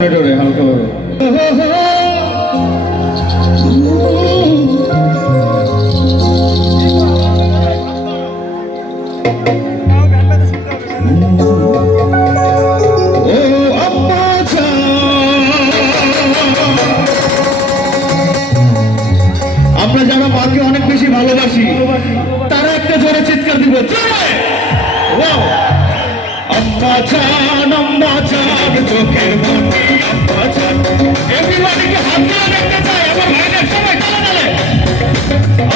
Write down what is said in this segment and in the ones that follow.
হালকা আমরা যারা মাকে অনেক বেশি ভালোবাসি তারা একটা জোরে চিৎকার দিব। আম্মা জান চোখের মনি আম্মা জান, এভরিবডিকে হাত দিয়ে দেখতে চাই আমার ভাইদের সবাই তালে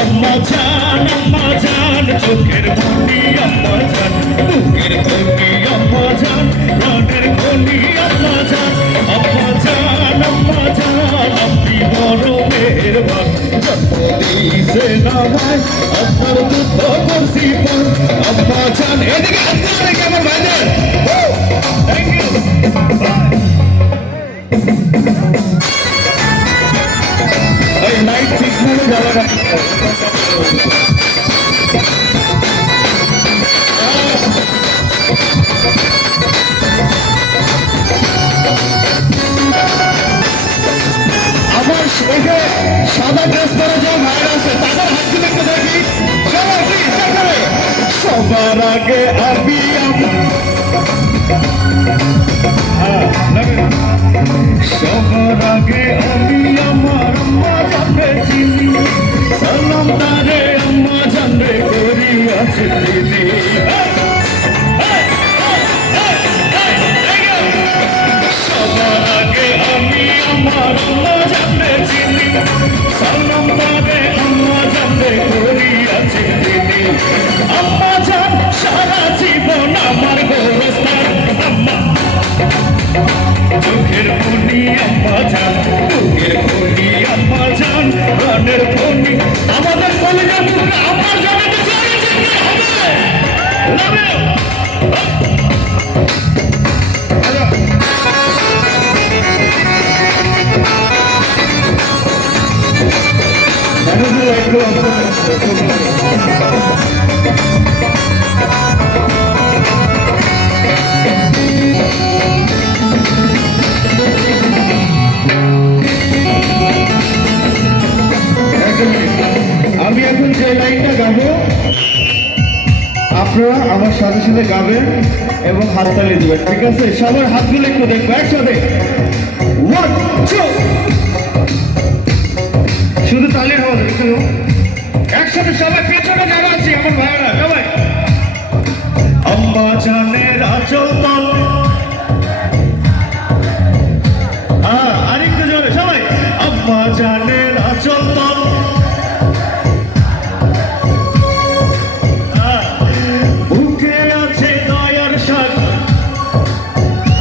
আম্মা জান চোখের মনি আম্মা জান, বুকের মনি আম্মা জান, প্রাণের মনি আম্মা জান, আপনি বড় মেহেরবান, জন্ম দিয়েছেন আমায় আপনার দুঃখ করছি পান। আম্মা জান এদিকে হাত দিয়ে রেখে আমার ভাইদের থ্যাংক ইউ। ওই লাইট ঠিক মতো জ্বালানো আমার সাদা ড্রেস পরে যে ভাইরা আছে তাদের হাত তুলে একটু দেখি সবাই। সবার আগে আমি সবার আগে আমি আমার আম্মা জানরে চিনি, সালাম তারে আম্মা জানরে করি আছে দিদি। সবার আগে আমি আমার আম্মা জানরে চিনি, সালাম তারে আম্মা জানরে করি আছে দিদি। আম্মা জান সারা জীবন আমার গোরস্থান, আম্মা চোখের মনি আম্মা জান, বুকের মনি আম্মা জান, প্রাণের মনি আমাদের কলিজার টুকরা আম্মা জান। আমি এখন যে লাইনটা গাবো আপনারা আমার সাথে সাথে গাবেন এবং হাততালি দিবেন, ঠিক আছে? সবার হাতগুলো একটু দেখবো একসাথে। শুধু তালির আওয়াজ একসাথে সবাই পেছনে যারা আছি আমার ভাইরা সবাই। আম্মা জানের আঁচল তল, আরেকটু জোরে সবাই। আম্মা জানের আঁচল তল, বুকে আছে দয়ার শাক।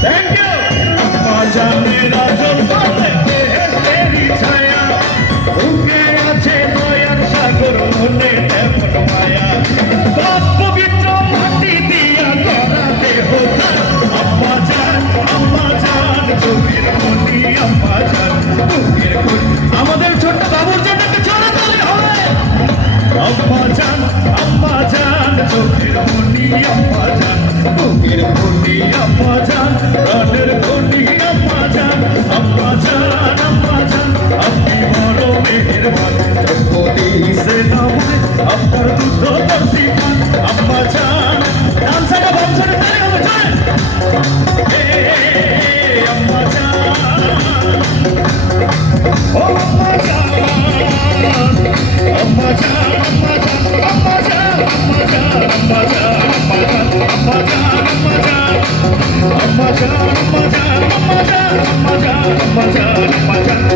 Thank you. আম্মা জানের আঁচল তলে তেরি ছায়া, বুকে আছে দয়ার সাগর, মনে তেমন মায়া, পবিত্র মাটি দিয়া গড়া দেহ। আম্মা জান চোখের মনি আম্মা জান, বুকের মনি আমাদের ছোট্ট বাবুর জন্য একটা জোরে তালি হবে। আম্মা জান চোখের মনি আম্মা জান, বুকের মনি আম্মা জান, প্রাণের মনি আম্মা জান, আপনি বড় মেহেরবান, জন্ম দিয়েছেন আমায় আপনার দুঃখ করছি পান। আম্মা জান ডান্সাটা বামসাটা তালি হবে চলে। আম্মা জান, ও আম্মা জান, আম্মা জান, আম্মা জান, আম্মা জান, আম্মা জান, আম্মা জান, আম্মা জান, আম্মা জান, আম্মা জান, আম্মা জান, আম্মা জান, আম্মা জান, আম্মা জান, আম্মা জান, আম্মা জান, আম্মা জান,